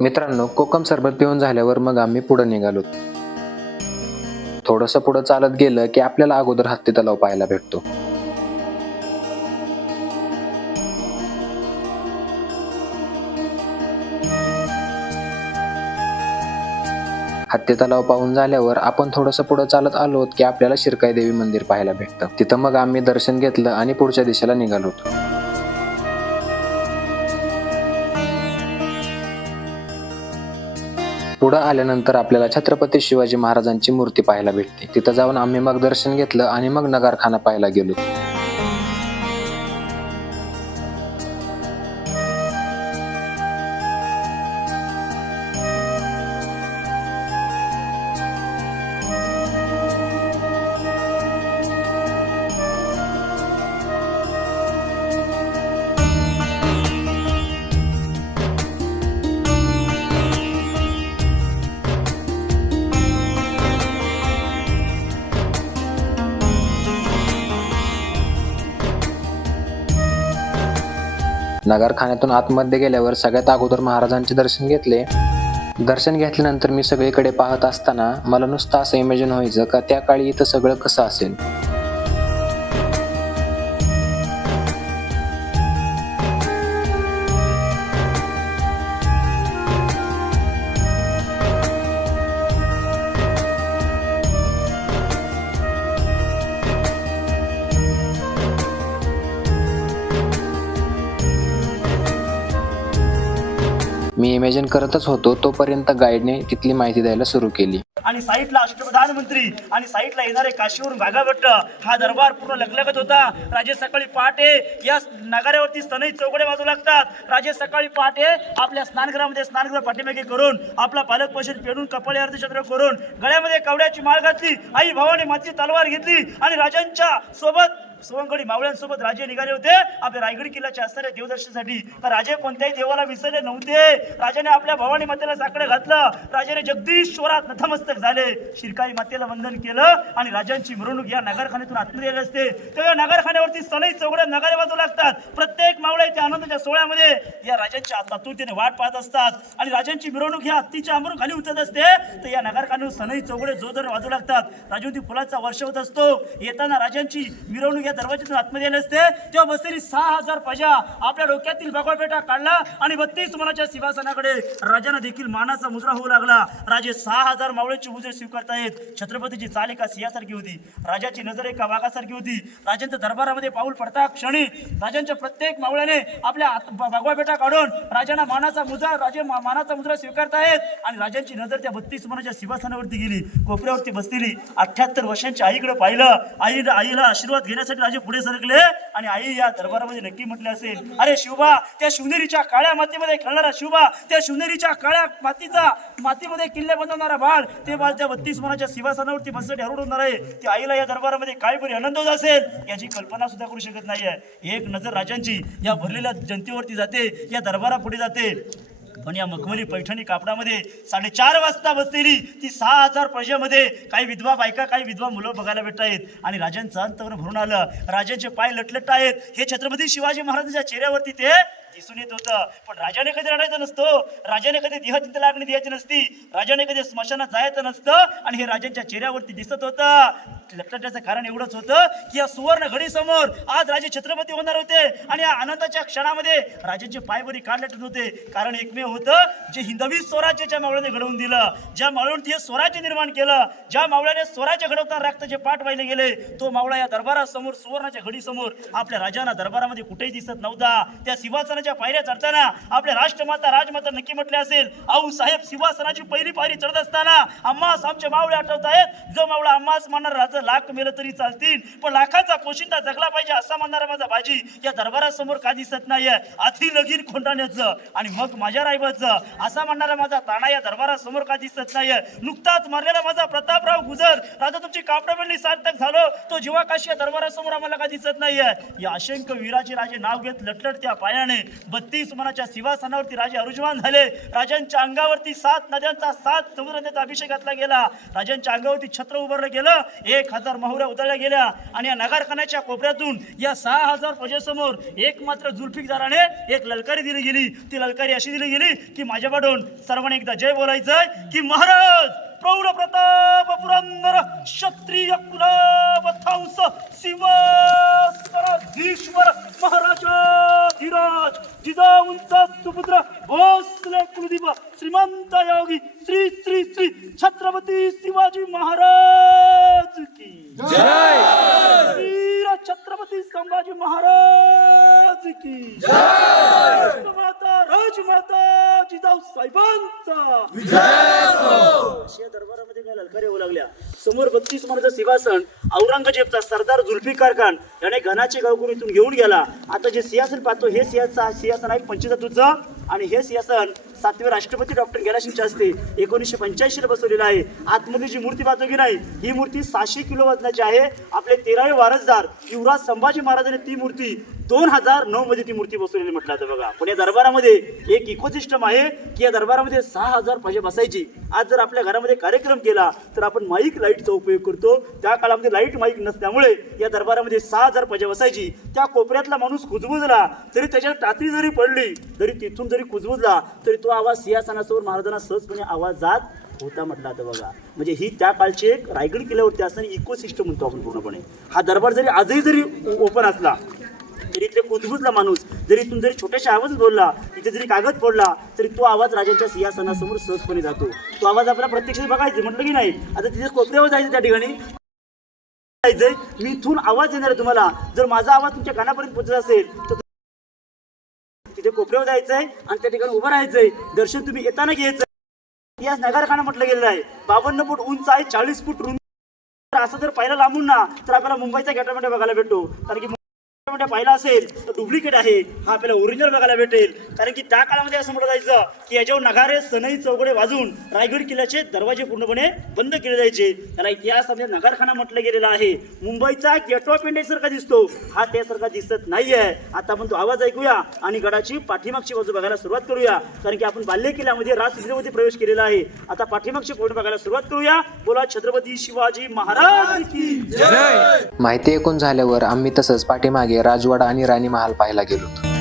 मित्रांनो कोकम सरबत पिऊन झाल्यावर मग आम्ही पुढे निघालो. थोडंसं पुढं चालत गेलं की आपल्याला अगोदर हत्ती तलाव पाहायला भेटतो. हत्ती तलाव पाहून झाल्यावर आपण थोडंसं पुढं चालत आलो की आपल्याला शिरकाई देवी मंदिर पाहायला भेटतं. तिथं मग आम्ही दर्शन घेतलं आणि पुढच्या दिशेला निघालो पुढं आल्यानंतर आपल्याला छत्रपती शिवाजी महाराजांची मूर्ती पाहायला भेटते. तिथं जाऊन आम्ही मग दर्शन घेतलं आणि मग नगारखाना पाहायला गेलो. नगारखान्यातून आतमध्ये गेल्यावर सगळ्यात अगोदर महाराजांचे दर्शन घेतले. दर्शन घेतल्यानंतर मी सगळीकडे पाहत असताना मला नुसतं असं इमॅजिन व्हायचं का त्या काळी इथं सगळं कसं असेल? मी इमॅजिन करतच होतो तोपर्यंत गाईडने तिथली माहिती द्यायला सुरू केली. आणि साईटला अष्टप्रधानमंत्री आणि साईटला येणारे काशीवरून भागाभट्ट हा दरबार पूर्ण लगलगत होता. राजे सकाळी पहाटे या नगाऱ्यावरती सनई चौकडे वाजू लागतात. राजे सकाळी पहाटे आपल्या स्नानगृहामध्ये स्नानगृह पाठीमागे करून आपला पालक पोषण पेरून कपाळे अर्धचंद्र करून गळ्यामध्ये कवड्याची माळ घातली. आई भावाने माती तलवार घेतली आणि राजांच्या सोबत सोवंकडी मावळ्यांसोबत राजे निघाले होते. आपल्या रायगड किल्ल्याच्या असणाऱ्या देवदर्शनासाठी. तर राजे कोणत्याही देवाला विसरले नव्हते. राजाने आपल्या भवानी मातेला साकडे घातलं. राजाने जगदीश्वरात नतमस्तक झाले. शिरकाई मातेला वंदन केलं आणि राजांची मिरवणूक या नगरखान्यातून आतमध्ये आली असते. तेव्हा नगरखान्यावरती सनई चौघड्या नगारे वाजू लागतात. प्रत्येक मावळ्या त्या आनंदाच्या सोहळ्यामध्ये या राजांच्या आतुरतेने वाट पाहत असतात. आणि राजांची मिरवणूक या हत्तीच्या अंबरून खाली उतरत असते. तर या नगरखान्यावर सनई चौघडे जोरदार वाजू लागतात. राजवती फुलाचा वर्ष होत असतो. येताना राजांची मिरवणूक या दरवाज्यातून आतमध्ये आली असते तेव्हा बसलेली सहा हजार प्रजा आपल्या डोक्यातील भगवापेटा काढला आणि बत्तीस मनाच्या सिंहासनाकडे राजांना देखील मानाचा मुजरा होऊ लागला. राजे सहा हजार मावळ्याची मुजरे स्वीकारतायत. छत्रपतीची चाल एका सिंहासारखी होती. राजाची नजर एका वाघासारखी होती. राजांच्या दरबारामध्ये पाऊल पडता क्षणी राजांच्या प्रत्येक मावळ्याने आपल्या आत- बेटा काढून राजांना मानाचा मुद्रा राजे मानाचा मुद्रा स्वीकारतायत आणि राजांची नजर त्या बत्तीस मनाच्या सिंहासनावरती गेली. कोपऱ्यावरती बसलेली अठ्याहत्तर वर्षांच्या आईकडे पाहिलं. आई आईला आशीर्वाद घेण्यासाठी राजे पुढे सरकले आणि आई या दरबारामध्ये नक्की म्हटले असेल अरे शिवबा त्या शिवनेरीच्या काळ्या मातीमध्ये खेळणारा शिवबा त्या शिवनेरीच्या काळ्या मातीचा मातीमध्ये किल्ले बनवणारा बाळ ते बाळ त्या बत्तीस मनाच्या सिंहासनावरती बससाठी हरवणार आहे ते आईला या दरबारामध्ये काय बरी आनंद होत असेल याची कल्पना सुद्धा करू शकत नाहीये. एक नजर राजांची या भरलेल्या जनतेवरती जाते या दरबारापुढे जाते. पण या मखमली पैठणी कापडामध्ये साडेचार वाजता बसलेली ती सहा हजार प्रजेमध्ये काही विधवा बायका काही विधवा मुलं बघायला भेटत आहेत आणि राजांचं अंतवर भरून आलं. राजांचे पाय लटलट आहेत. हे छत्रपती शिवाजी महाराजांच्या चेहऱ्यावरती ते दिसून येत होतं. पण राजाने कधी रडायचं नसतो. राजाने कधी देह तिथं लागणी द्यायची नसती. राजाने कधी स्मशानात जायचं नसतं. आणि हे राजांच्या चेहऱ्यावरती दिसत होतं. लटलटाचं कारण एवढंच होतं की या सुवर्ण घडी समोर आज राजे छत्रपती होणार होते. आणि या आनंदाच्या क्षणामध्ये राजांचे पायबरी काढले होते. कारण एकमेव होतं जे हिंदवी स्वराज्याच्या मावळ्याने घडवून दिलं. ज्या मावळ्याने हे स्वराज्य निर्माण केलं ज्या मावळ्याने स्वराज्य घडवताना रक्ताचे पाठ वाहिले गेले तो मावळा या दरबारासमोर सुवर्णाच्या घडी समोर आपल्या राजांना दरबारामध्ये कुठेही दिसत नव्हता. त्या सिंहासनाच्या पायऱ्या चढताना आपल्या राष्ट्रमाता राजमाता नक्की म्हटले असेल आऊ साहेब सिंहासनाची पहिली पायरी चढत असताना आम्हास आमचे मावळे आठवत आहेत. जो मावळा आम्हास म्हणणार राजा लाख मेलं तरी चालतील. पण लाखाचा पोशिंदा जगला पाहिजे असा म्हणणारा माझा बाजी या दरबारासमोर का दिसत नाहीये? अति लगीन खोंडाण्याचं आणि मग माझ्या रायबाचं. असा म्हणणारा माझा ताणा या दरबारासमोर का दिसत नाहीये? नुकताच मारलेला माझा प्रतापराव गुजर राजा तुमची कापडाबंदी सार्थक झालो. तो जीवाकाशी या दरबारासमोर आम्हाला का दिसत नाहीये? या अशंक वीराचे राजे नाव घेत लटलट त्या पायाने बत्तीस मनाच्या सिंहासनावरती राजे अरुजवान झाले. राजांच्या अंगावरती सात नद्यांचा सात समुद्रांचा अभिषेक घातला गेला. राजांच्या अंगावरती छत्र उभारलं गेलं. एक हजार माहुऱ्या उतरल्या गेल्या आणि या नगारखान्याच्या कोपऱ्यातून या सहा हजार प्रजेसमोर एक मात्र जुल्फिकदाराने एक ललकारी दिली गेली. ती ललकारी अशी दिली गेली की माझ्या सर्वांनी एकदा जय बोलायचंय की महाराज प्रौढ प्रताप पुरंदर क्षत्रिय कुलावथांस शिवस्वराधीश्वर महाराजा! धीराज जिजाऊंचा सुपुत्र भोसले कुलदीप श्रीमंत योगी श्री श्री श्री छत्रपती शिवाजी महाराज की वीर छत्रपती संभाजी महाराज की राजमाता जिजाऊ साहेबांचा दरबारामध्ये काय ललकारे होऊ लागल्या. समोर बत्तीस मानाचा सिंहासन औरंगजेबचा सरदार जुल्फिकार खान याने घनाचे गावकून इथून घेऊन गेला. आता जे सिंहासन पाहतो हे सिंहासन सिंहासन आहे पंचधातूचं आणि हे सिंहासन सातवे राष्ट्रपती डॉक्टर गेलाशिंगचे असते. एकोणीसशे पंच्याऐंशीला बसवलेलं आहे. आतमध्ये जी मूर्ती पाहतो की नाही ही मूर्ती सहाशे किलो वजनाची आहे. आपले तेरावे वारसदार युवराज संभाजी महाराजांनी ती मूर्ती दोन हजार नऊ मध्ये ती मूर्ती बसवलेली म्हटलं तर बघा. पण या दरबारामध्ये एक इकोसिस्टम आहे की या दरबारामध्ये सहा हजार पाहिजे बसायची. आज जर आपल्या घरामध्ये कार्यक्रम केला तर आपण माईक लाईटचा उपयोग करतो. त्या काळामध्ये लाइट माईक नसल्यामुळे या दरबारामध्ये सहा हजार पाहिजे बसायची. त्या कोपऱ्यातला माणूस कुजबुजला तरी त्याच्यावर टात्री जरी पडली तरी तिथून जरी कुजबुजला तरी तो आवाज सिंहासनासमोर महाराजांना सहजपणे आवाज जात होता म्हटलं आता बघा. म्हणजे ही त्या काळची एक रायगड किल्ल्यावरती असणारी इकोसिस्टम म्हणतो आपण पूर्णपणे. हा दरबार जरी आजही जरी ओपन असला तरी इथले कुजबुजला माणूस जरी इथून जरी छोट्याशा आवाज बोलला इथे जरी कागद पडला तरी तो आवाज राजाच्या सिंहासनासमोर सहजपणे जातो. तो आवाज आपला प्रत्यक्ष बघायचे म्हटलं की नाही आता तिथे कोपऱ्यावर जायचं त्या ठिकाणी. मी इथून आवाज येणार आहे तुम्हाला. जर माझा आवाज तुमच्या कानापर्यंत पोहोचत असेल तर तिथे कोपऱ्यावर जायचंय आणि त्या ठिकाणी उभं राहायचंय. दर्शन तुम्ही येताना घ्यायचं या नगरखाना म्हटलं गेलेलं आहे. बावन्न फूट उंच आहे चाळीस फूट रुंद. असं जर पाहिलं लांबून ना तर आपल्याला मुंबईचा गेटामध्ये बघायला भेटतो. कारण की पाहिला असेल तर डुप्लिकेट आहे. हा आपल्याला ओरिजिनल बघायला भेटेल. कारण की त्या काळामध्ये असं म्हटलं जायचं की याच्यावर नगारे सनई चौकडे वाजून रायगड किल्ल्याचे दरवाजे पूर्णपणे बंद केले जायचे. त्याला इतिहासामध्ये नगारखाना म्हटलं गेलेला आहे. मुंबईचा गेट ऑफ इंडिया सारखा दिसतो. हा त्यासारखा दिसत नाहीये. आता आपण तो आवाज ऐकूया आणि गडाची पाठीमागची बाजू बघायला सुरुवात करूया. कारण की आपण बाल्य किल्ल्यामध्ये राजसुद्रीमध्ये प्रवेश केलेला आहे. आता पाठीमागची फोटो बघायला सुरुवात करूया. बोला छत्रपती शिवाजी महाराज की माहिती ऐकून झाल्यावर आम्ही तसंच पाठीमागे राजवाडा आणि राणी महाल पाहायला गेलो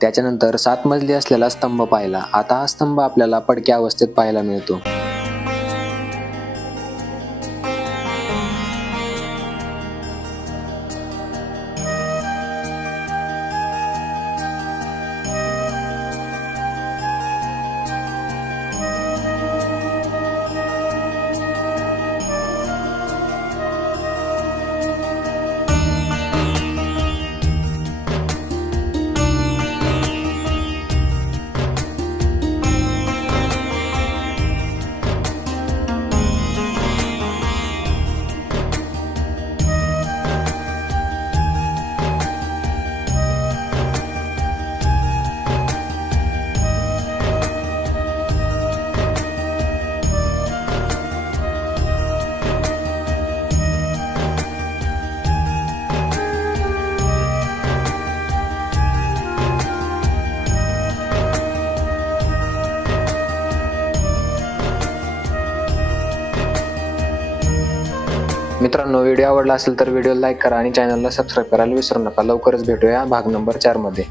त्याच्यानंतर सात मजली असलेला स्तंभ पाहिला. आता हा स्तंभ आपल्याला पडक्या अवस्थेत पाहायला मिळतो. मित्रांनो व्हिडिओ आवडला असेल तर व्हिडिओ लाईक करा आणि चॅनलला सबस्क्राईब करायला विसरू नका. लवकरच भेटूया भाग नंबर चारमध्ये.